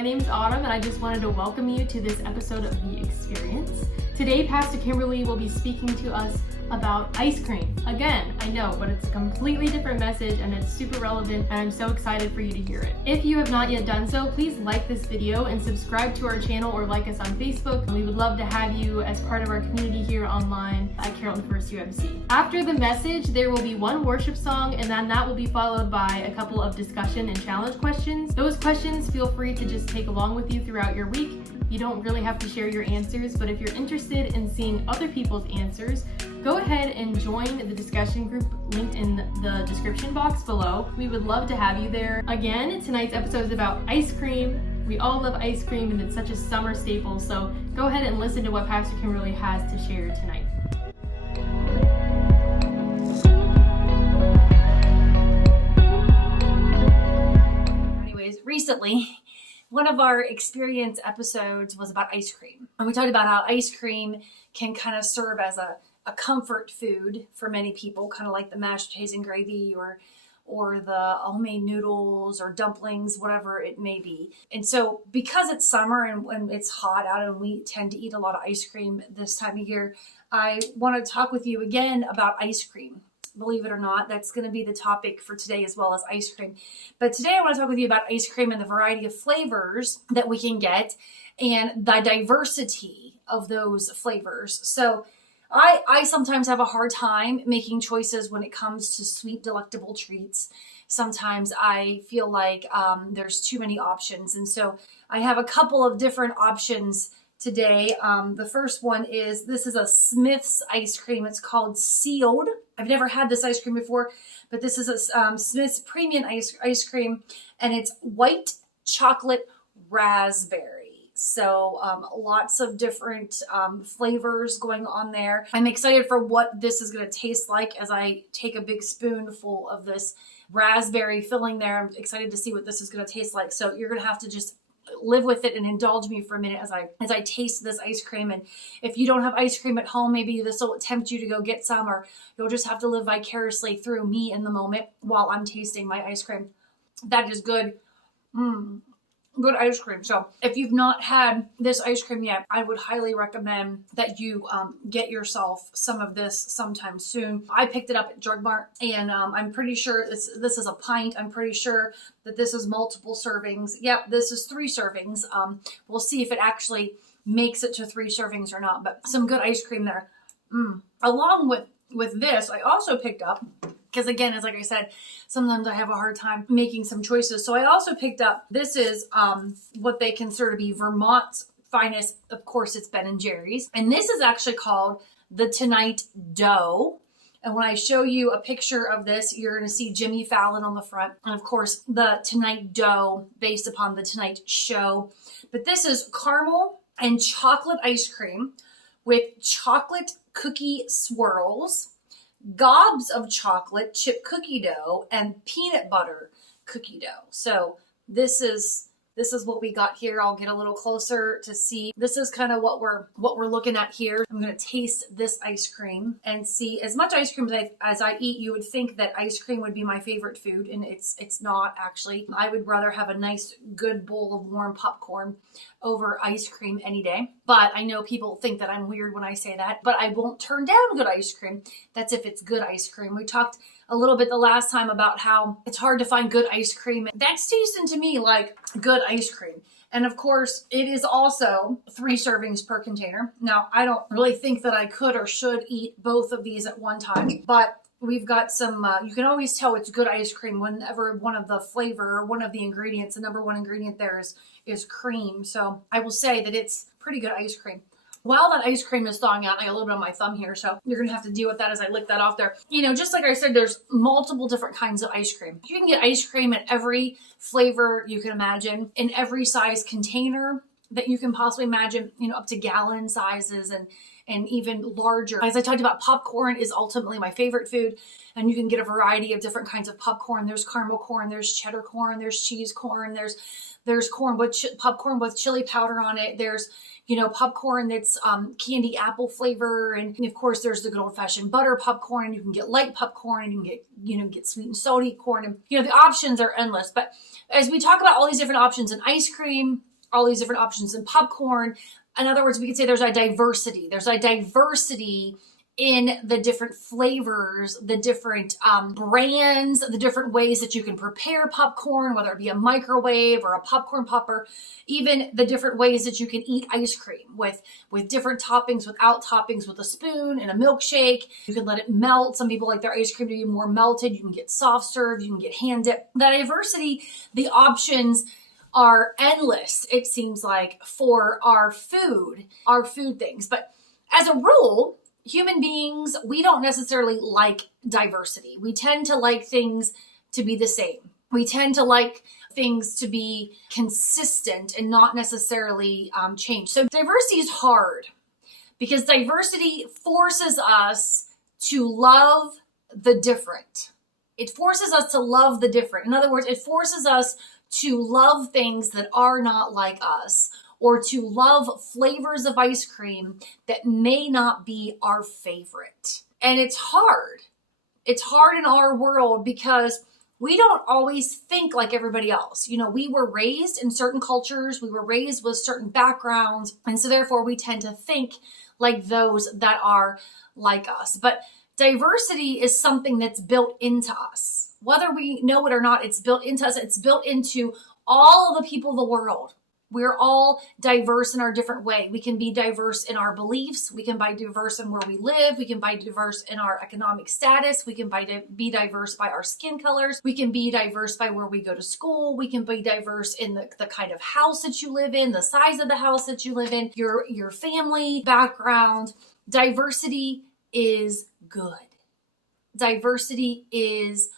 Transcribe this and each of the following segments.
My name is Autumn, and I just wanted to welcome you to this episode of The Experience. Today, Pastor Kimberly will be speaking to us about ice cream. Again, I know, but it's a completely different message and it's super relevant, and I'm so excited for you to hear it. If you have not yet done so, please like this video and subscribe to our channel or like us on Facebook. We would love to have you as part of our community here online at Carrollton First UMC. After the message, there will be one worship song, and then that will be followed by a couple of discussion and challenge questions. Those questions, feel free to just take along with you throughout your week. You don't really have to share your answers, but if you're interested in seeing other people's answers, go ahead and join the discussion group linked in the description box below. We would love to have you there. Again, tonight's episode is about ice cream. We all love ice cream and it's such a summer staple, so go ahead and listen to what Pastor Kimberly has to share tonight. Anyways, recently, one of our experience episodes was about ice cream. And we talked about how ice cream can kind of serve as a comfort food for many people, kind of like the mashed potatoes and gravy or the homemade noodles or dumplings, whatever it may be. And so because it's summer and when it's hot out and we tend to eat a lot of ice cream this time of year, I want to talk with you again about ice cream. Believe it or not, that's going to be the topic for today as well as ice cream. But today I want to talk with you about ice cream and the variety of flavors that we can get and the diversity of those flavors. So I sometimes have a hard time making choices when it comes to sweet, delectable treats. Sometimes I feel like there's too many options. And so I have a couple of different options today. The first one is, this is a Smith's ice cream. It's called Sealed. I've never had this ice cream before, but this is a Smith's premium ice cream, and it's white chocolate raspberry. So lots of different flavors going on there. I'm excited for what this is going to taste like as I take a big spoonful of this raspberry filling there. I'm excited to see what this is going to taste like. So you're going to have to just live with it and indulge me for a minute as I taste this ice cream. And if you don't have ice cream at home, maybe this will tempt you to go get some, or you'll just have to live vicariously through me in the moment while I'm tasting my ice cream. That is good. Good ice cream. So if you've not had this ice cream yet, I would highly recommend that you get yourself some of this sometime soon. I picked it up at Drug Mart, and I'm pretty sure this is a pint. I'm pretty sure that this is multiple servings. Yep, this is 3 servings. We'll see if it actually makes it to 3 servings or not, but some good ice cream there. Along with this, I also picked up, because again, as like I said, sometimes I have a hard time making some choices. So I also picked up, this is what they consider to be Vermont's finest. Of course, it's Ben & Jerry's. And this is actually called the Tonight Dough. And when I show you a picture of this, you're going to see Jimmy Fallon on the front. And of course, the Tonight Dough based upon the Tonight Show. But this is caramel and chocolate ice cream with chocolate cookie swirls, gobs of chocolate chip cookie dough, and peanut butter cookie dough. So this is what we got here. I'll get a little closer to see. This is kind of what we're looking at here. I'm going to taste this ice cream and see. As much ice cream as I eat, you would think that ice cream would be my favorite food, and it's not actually. I would rather have a nice good bowl of warm popcorn over ice cream any day. But I know people think that I'm weird when I say that, but I won't turn down good ice cream. That's if it's good ice cream. We talked a little bit the last time about how it's hard to find good ice cream. That's tasting to me like good ice cream. And of course, it is also 3 servings per container. Now, I don't really think that I could or should eat both of these at one time, but we've got some, you can always tell it's good ice cream whenever one of the flavor or one of the ingredients, the number one ingredient there is cream. So I will say that it's pretty good ice cream. While that ice cream is thawing out, I got a little bit on my thumb here, so you're going to have to deal with that as I lick that off there. You know, just like I said, there's multiple different kinds of ice cream. You can get ice cream in every flavor you can imagine, in every size container that you can possibly imagine, you know, up to gallon sizes and even larger. As I talked about, popcorn is ultimately my favorite food, and you can get a variety of different kinds of popcorn. There's caramel corn, there's cheddar corn, there's cheese corn, there's corn with popcorn with chili powder on it. There's, you know, popcorn that's candy apple flavor. And of course, there's the good old fashioned butter popcorn. You can get light popcorn, and you can get sweet and salty corn. And, you know, the options are endless. But as we talk about all these different options in ice cream, all these different options in popcorn. In other words, we could say there's a diversity. There's a diversity in the different flavors, the different brands, the different ways that you can prepare popcorn, whether it be a microwave or a popcorn popper, even the different ways that you can eat ice cream with different toppings, without toppings, with a spoon and a milkshake. You can let it melt. Some people like their ice cream to be more melted. You can get soft serve, you can get hand dip. The diversity, the options are endless, it seems like, for our food things. But as a rule, human beings, we don't necessarily like diversity. We tend to like things to be the same. We tend to like things to be consistent and not necessarily change. So diversity is hard because diversity forces us to love the different. It forces us to love the different. In other words, it forces us to love things that are not like us, or to love flavors of ice cream that may not be our favorite. And it's hard. It's hard in our world because we don't always think like everybody else. You know, we were raised in certain cultures, we were raised with certain backgrounds, and so therefore we tend to think like those that are like us. But diversity is something that's built into us. Whether we know it or not, it's built into us. It's built into all of the people of the world. We're all diverse in our different way. We can be diverse in our beliefs. We can be diverse in where we live. We can be diverse in our economic status. We can be diverse by our skin colors. We can be diverse by where we go to school. We can be diverse in the kind of house that you live in, the size of the house that you live in, your family background. Diversity is good. Diversity is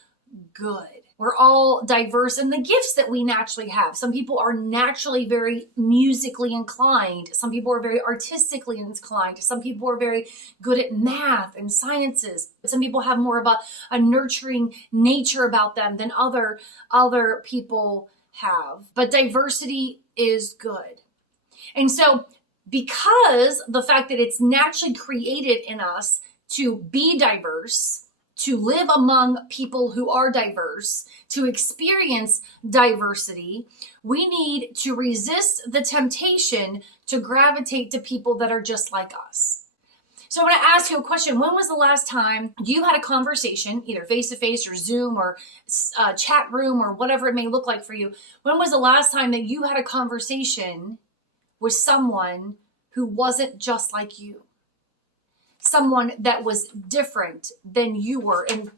good. We're all diverse in the gifts that we naturally have. Some people are naturally very musically inclined. Some people are very artistically inclined. Some people are very good at math and sciences. Some people have more of a nurturing nature about them than other people have. But diversity is good. And so because the fact that it's naturally created in us to be diverse, to live among people who are diverse, to experience diversity, we need to resist the temptation to gravitate to people that are just like us. So I want to ask you a question. When was the last time you had a conversation, either face-to-face or Zoom or chat room or whatever it may look like for you? When was the last time that you had a conversation with someone who wasn't just like you? Someone that was different than you were in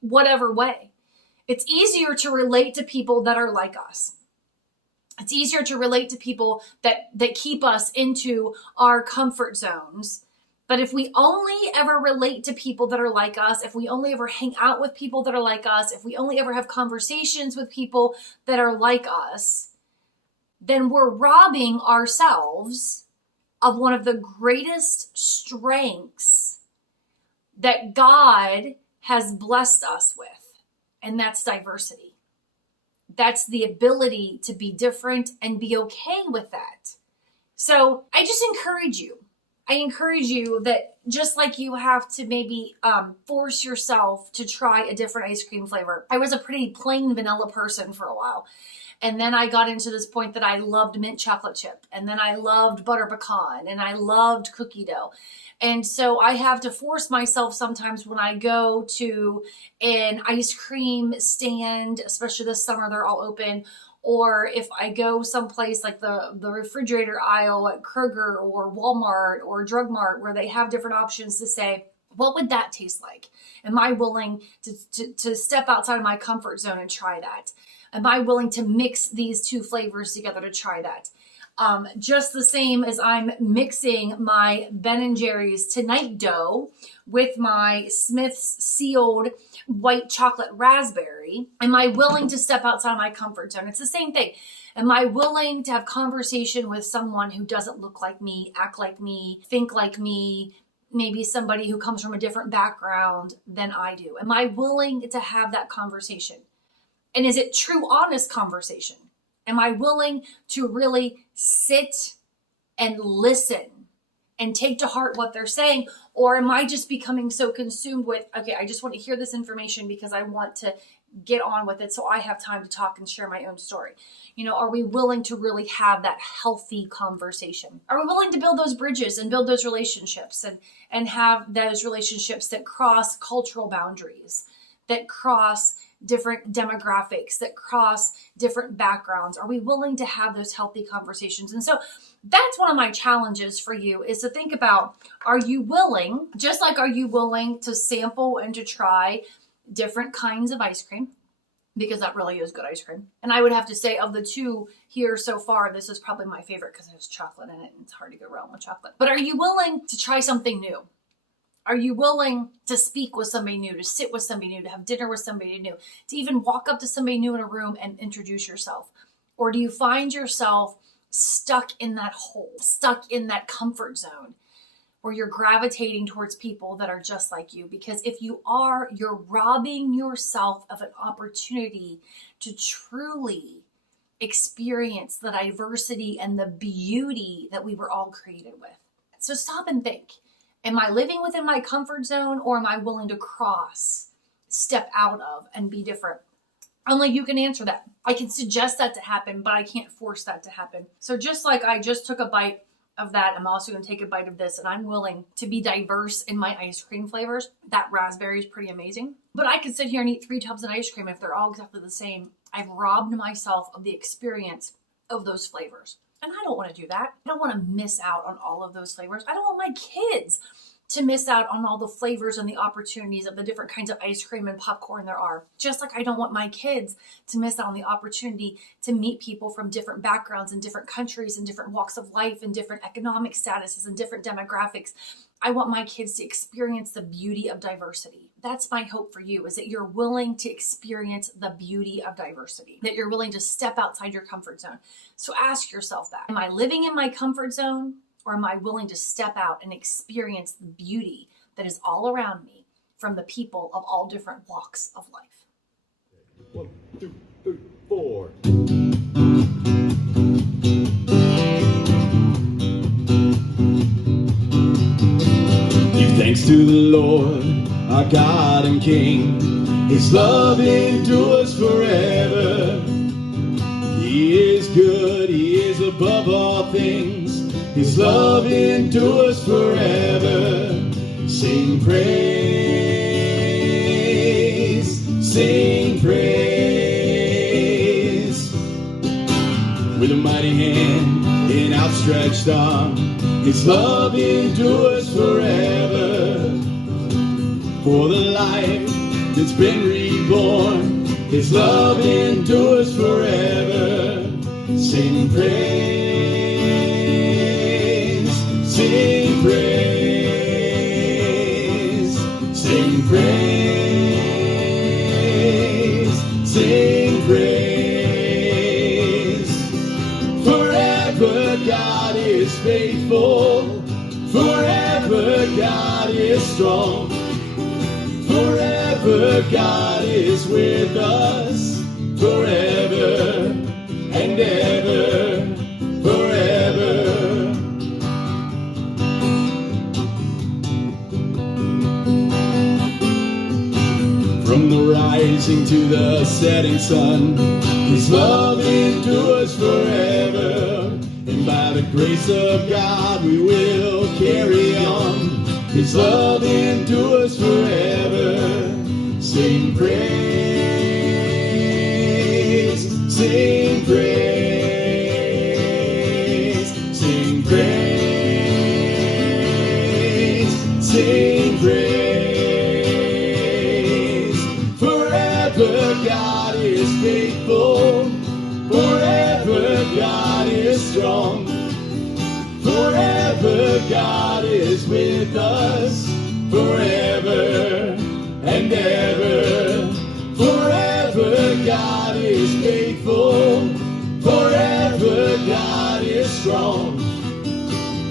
whatever way. It's easier to relate to people that are like us. It's easier to relate to people that keep us into our comfort zones. But if we only ever relate to people that are like us, if we only ever hang out with people that are like us, if we only ever have conversations with people that are like us, then we're robbing ourselves of one of the greatest strengths that God has blessed us with, and that's diversity. That's the ability to be different and be okay with that. So I just encourage you. I encourage you that just like you have to maybe force yourself to try a different ice cream flavor. I was a pretty plain vanilla person for a while. And then I got into this point that I loved mint chocolate chip. And then I loved butter pecan. And I loved cookie dough. And so I have to force myself sometimes when I go to an ice cream stand, especially this summer, they're all open. Or if I go someplace like the refrigerator aisle at Kroger or Walmart or Drug Mart where they have different options to say, what would that taste like? Am I willing to step outside of my comfort zone and try that? Am I willing to mix these two flavors together to try that? Just the same as I'm mixing my Ben & Jerry's Tonight Dough with my Smith's Sealed White Chocolate Raspberry. Am I willing to step outside of my comfort zone? It's the same thing. Am I willing to have conversation with someone who doesn't look like me, act like me, think like me, maybe somebody who comes from a different background than I do? Am I willing to have that conversation? And is it true, honest conversation? Am I willing to really sit and listen and take to heart what they're saying? Or am I just becoming so consumed with, okay, I just want to hear this information because I want to get on with it so I have time to talk and share my own story? Are we willing to really have that healthy conversation? Are we willing to build those bridges and build those relationships and have those relationships that cross cultural boundaries, that cross different demographics, that cross different backgrounds? Are we willing to have those healthy conversations? And so that's one of my challenges for you, is to think about, are you willing to sample and to try different kinds of ice cream? Because that really is good ice cream. And I would have to say, of the two here so far, this is probably my favorite because there's chocolate in it and it's hard to go wrong with chocolate. But are you willing to try something new? Are you willing to speak with somebody new, to sit with somebody new, to have dinner with somebody new, to even walk up to somebody new in a room and introduce yourself? Or do you find yourself stuck in that hole, stuck in that comfort zone, where you're gravitating towards people that are just like you? Because if you are, you're robbing yourself of an opportunity to truly experience the diversity and the beauty that we were all created with. So stop and think. Am I living within my comfort zone, or am I willing to step out of, and be different? Only you can answer that. I can suggest that to happen, but I can't force that to happen. So just like I just took a bite of that, I'm also going to take a bite of this, and I'm willing to be diverse in my ice cream flavors. That raspberry is pretty amazing, but I could sit here and eat 3 tubs of ice cream. If they're all exactly the same, I've robbed myself of the experience of those flavors. And I don't want to do that. I don't want to miss out on all of those flavors. I don't want my kids to miss out on all the flavors and the opportunities of the different kinds of ice cream and popcorn there are. Just like I don't want my kids to miss out on the opportunity to meet people from different backgrounds and different countries and different walks of life and different economic statuses and different demographics. I want my kids to experience the beauty of diversity. That's my hope for you, is that you're willing to experience the beauty of diversity, that you're willing to step outside your comfort zone. So ask yourself that. Am I living in my comfort zone, or am I willing to step out and experience the beauty that is all around me from the people of all different walks of life? 1, 2, 3, 4. Give thanks to the Lord, our God and King. His love endures forever. He is good, He is above all things. His love endures forever. Sing praise, sing praise. With a mighty hand and outstretched arm, His love endures forever. For the life that's been reborn, His love endures forever. Sing praise, sing praise, sing praise, sing praise. Forever God is faithful, forever God is strong, forever God is with us, forever and ever, forever. From the rising to the setting sun, His love endures forever. And by the grace of God we will carry on. His love endures forever. Sing praise, sing praise, sing praise, sing praise. Forever God is faithful, forever God is strong, forever God is with us, forever and ever. Forever God is faithful, forever God is strong,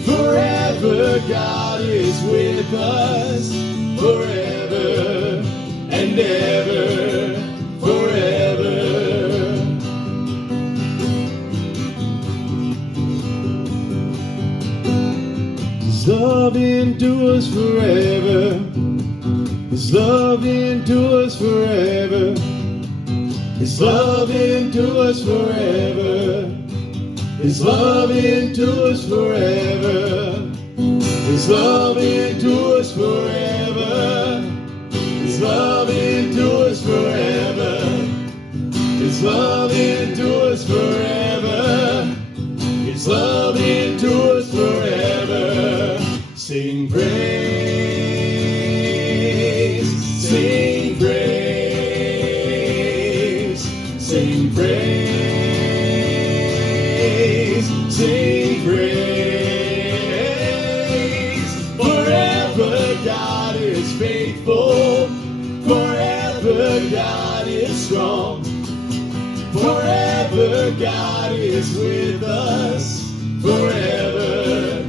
forever God is with us, forever and ever, forever. His love endures forever. His love endures forever. His love endures forever. His love endures forever. His love endures forever. His love endures forever. His love endures forever. His love endures forever. Sing praise, sing praise, sing praise, sing praise. Forever God is faithful. Forever God is strong. Forever God is with us. Forever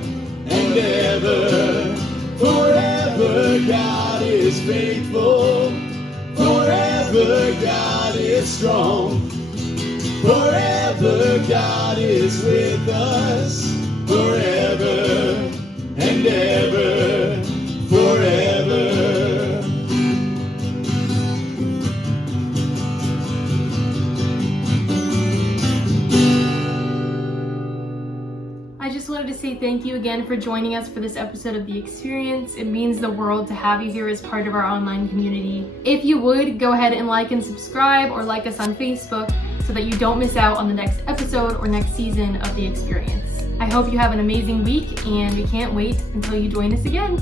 and ever. Forever God is faithful. Forever God is strong. Forever God is with us. Forever and ever. Forever. I just wanted to say thank you again for joining us for this episode of The Experience. It means the world to have you here as part of our online community. If you would, go ahead and like and subscribe or like us on Facebook so that you don't miss out on the next episode or next season of The Experience. I hope you have an amazing week and we can't wait until you join us again.